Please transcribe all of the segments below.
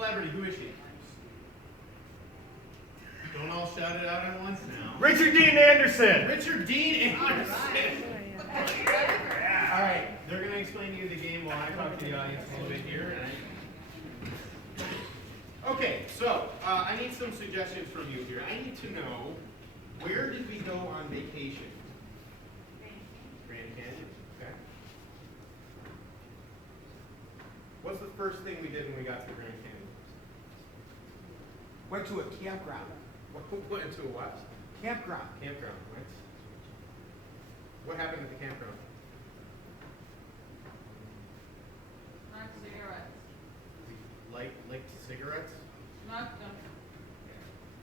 celebrity. Who is she? Don't all shout it out at once now. Richard Dean Anderson. Richard Dean Anderson. All right, they're going to explain to you the game while I talk to the audience a little bit here. Okay, so I need some suggestions from you here. I need to know, where did we go on vacation? Grand Canyon. Okay. What's the first thing we did when we got to Grand Canyon? Went to a campground. Went into a what? Campground. Campground, right? What happened at the campground? Smoked cigarettes. Licked cigarettes? Smoked them.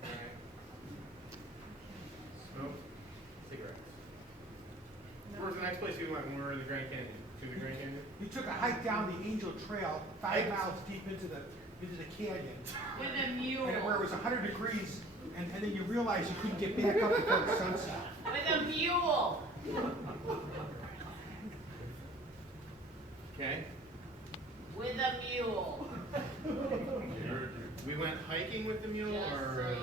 Okay. Smoked cigarettes. Where's the next place we went when we were in the Grand Canyon? To the Grand Canyon? You took a hike down the Angel Trail, 5 miles deep into the canyon. With a mule. And where it was 100 degrees, and then you realized you couldn't get back up before the sunset. With a mule. Okay. With a mule. We went hiking with the mule, Just or?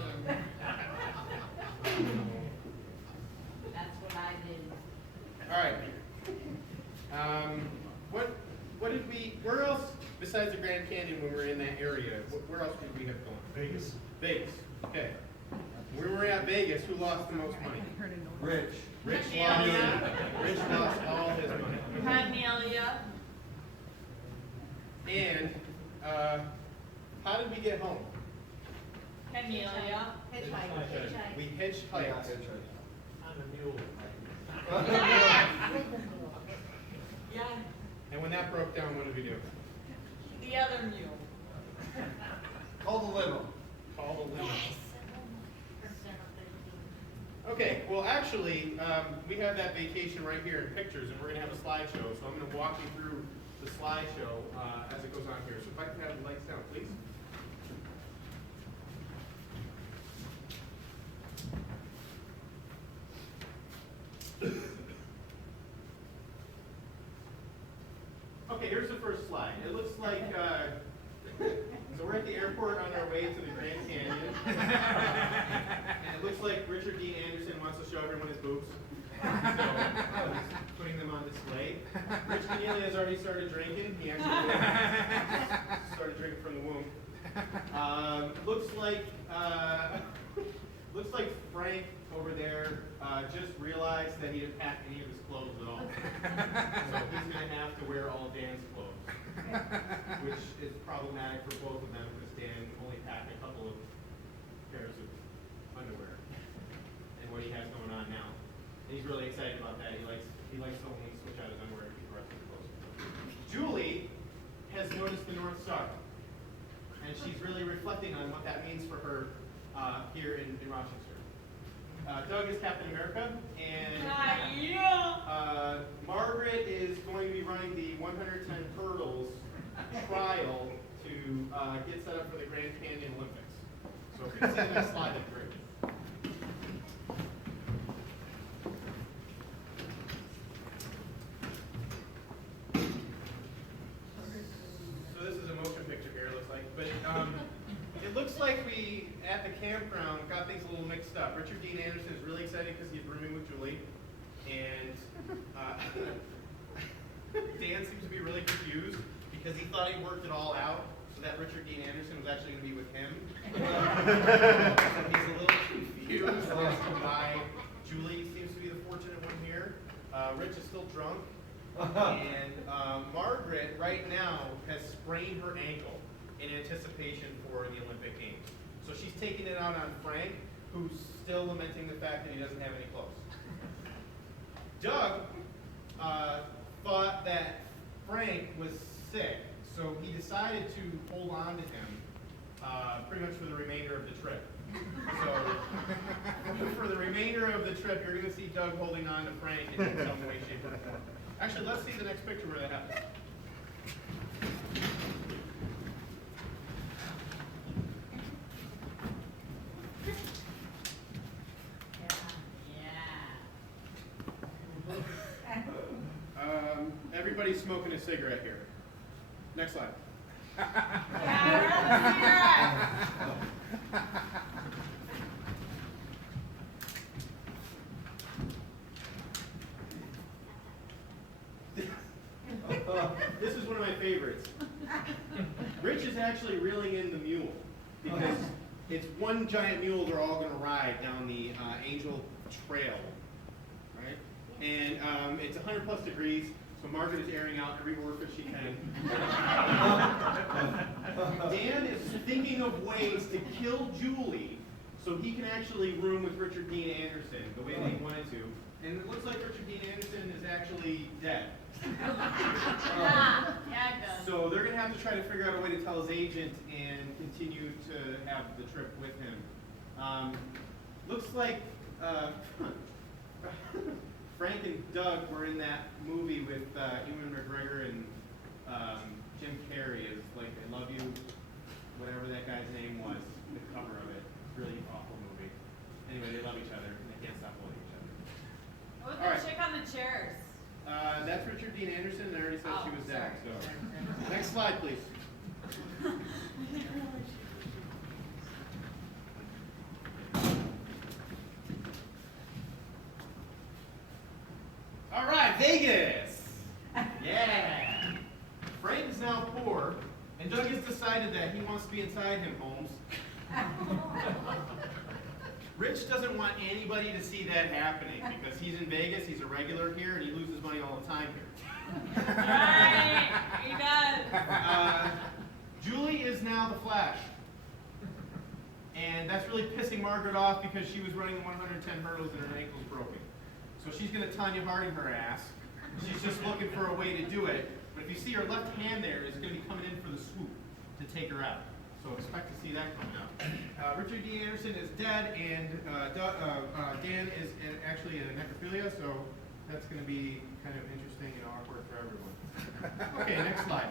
saying. That's what I did. All right. What did we? Where else besides the Grand Canyon when we were in that area? Where else did we have gone? Vegas. Vegas. Okay. When we were at Vegas, who lost the most money? Rich. Rich Cornelia. lost all his money. Cornelia. And how did we get home? Cornelia. We hitchhiked. On the mule. Yeah. And when that broke down, what did we do? The other mule. Call the limo. Called a limo. Okay, well actually, we have that vacation right here in pictures, and we're going to have a slideshow. So I'm going to walk you through the slideshow as it goes on here. So if I can have the lights down, please. Okay, here's the first slide. It looks like, so we're at the airport on our way to the Grand Canyon. And it looks like Richard Dean Anderson wants to show everyone his boobs. So he's putting them on display. Rich Cornelia has already started drinking. He actually started drinking from the womb. Looks like Frank over there just realized that he didn't pack any of his clothes at all. So he's going to have to wear all Dan's clothes, which is problematic for both of them because Dan only packed a couple of pairs of underwear and what he has going on now. And he's really excited about that. He likes to only switch out his underwear to keep the rest of his clothes. Julie has noticed the North Star, and she's really reflecting on what that means for her here in Rochester. Doug is Captain America, and Margaret is going to be running the 110 hurdles trial to get set up for the Grand Canyon Olympics. So if you can see the next slide, that'd be great. So this is a motion picture here, it looks like. But it looks like we, at the campground, got things a little mixed up. Richard Dean Anderson is really excited because he's rooming with Julie. And Dan seems to be really confused because he thought he worked it all out so that Richard Dean Anderson was actually going to be with him. So he's a little confused as to why Julie seems to be the fortunate one here. Rich is still drunk. And Margaret, right now, has sprained her ankle in anticipation for the Olympic Games. So she's taking it out on Frank, who's still lamenting the fact that he doesn't have any clothes. Doug thought that Frank was sick, so he decided to hold on to him pretty much for the remainder of the trip. So for the remainder of the trip, you're going to see Doug holding on to Frank in some way, shape, or form. Actually, let's see the next picture where that happens. Everybody's smoking a cigarette here. Next slide. Yeah, we're on the This is one of my favorites. Rich is actually reeling in the mule because it's one giant mule they're all going to ride down the Angel Trail, right? And it's 100 plus degrees, so Margaret is airing out every orifice she can. Dan is thinking of ways to kill Julie so he can actually room with Richard Dean Anderson the way they wanted to. And it looks like Richard Dean Anderson is actually dead. Yeah, it does. So they're going to have to try to figure out a way to tell his agent and continue to have the trip with him. Looks like Frank and Doug were in that movie with Ewan McGregor and Jim Carrey as like I Love You, whatever that guy's name was, the cover of it. Really awful movie. Anyway, they love each other and they can't stop holding each other. What was All right. the chick on the chairs? That's Richard Dean Anderson, and I already said Oh, she was dead. sorry. So, next slide, please. All right, Vegas. Yeah. Frank is now poor, and Doug has decided that he wants to be inside him, Holmes. Rich doesn't want anybody to see that happening because he's in Vegas, he's a regular here, and he loses money all the time here. Right, he does. Julie is now the Flash. And that's really pissing Margaret off because she was running the 110 hurdles and her ankle's broken. So she's going to Tanya Harding her ass. She's just looking for a way to do it. But if you see her left hand there, is going to be coming in for the swoop to take her out. So expect to see that coming up. Richard Dean Anderson is dead, and Dan is actually in necrophilia, so that's going to be kind of interesting and awkward for everyone. Okay, next slide.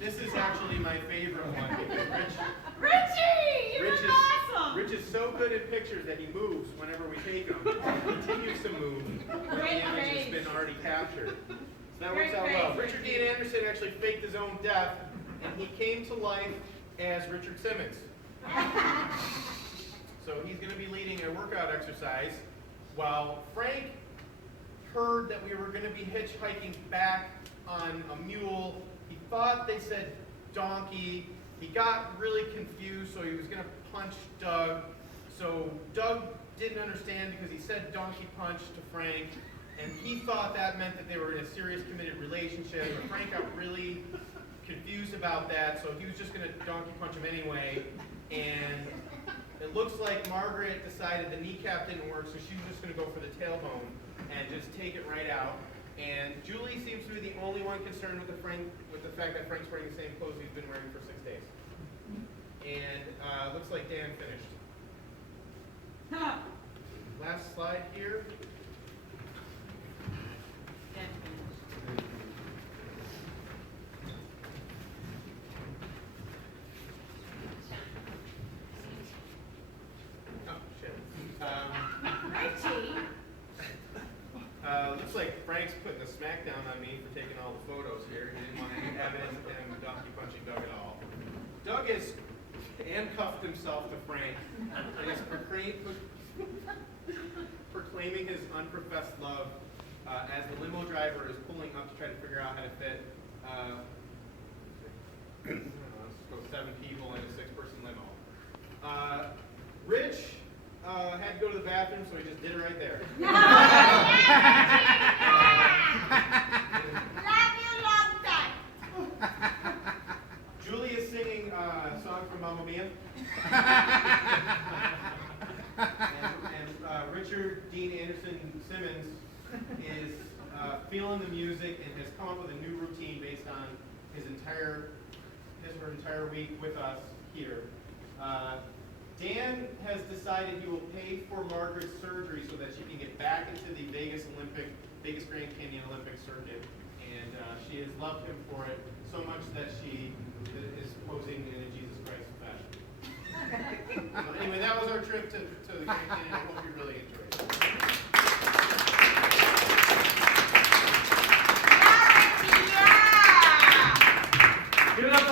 This is actually my favorite one because Richie, you Rich look is, awesome. Rich is so good at pictures that he moves whenever we take him. He continues to move when the Great image has face. been already captured. So that Great works out well. face, Richard Richie. Dean Anderson actually faked his own death, and he came to life as Richard Simmons. So he's going to be leading a workout exercise while Frank heard that we were going to be hitchhiking back on a mule. He thought they said donkey. He got really confused, so he was going to punch Doug. So Doug didn't understand because he said donkey punch to Frank, and he thought that meant that they were in a serious committed relationship. But Frank got really confused about that, so he was just going to donkey punch him anyway. And it looks like Margaret decided the kneecap didn't work, so she was just going to go for the tailbone and just take it right out. And Julie seems to be the only one concerned with the fact that Frank's wearing the same clothes he's been wearing for 6 days. And looks like Dan finished. Last slide here. Oh, shit. Richie. Looks like Frank's putting a smackdown on me for taking all the photos here. He didn't want any evidence of him donkey punching Doug at all. Doug has handcuffed himself to Frank and is proclaiming his unprofessed love as the limo driver is pulling up to try to figure out how to fit I don't know, let's go 7 people in a 6-person limo. Rich had to go to the bathroom, so he just did it right there. Love you long time. Julie is singing a song from Mamma Mia. and Richard Dean Anderson Simmons is feeling the music and has come up with a new routine based on his or entire week with us here. Dan has decided he will pay for Margaret's surgery so that she can get back into the Vegas Grand Canyon Olympic circuit. And she has loved him for it so much that she is posing in a Jesus Christ fashion. Anyway, that was our trip to the Grand Canyon. I hope you really enjoyed it.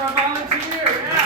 for a volunteer. Yeah.